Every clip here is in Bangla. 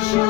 show.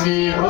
Happy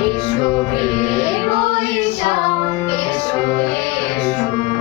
এসো রে বৈশাখ এসো এসো।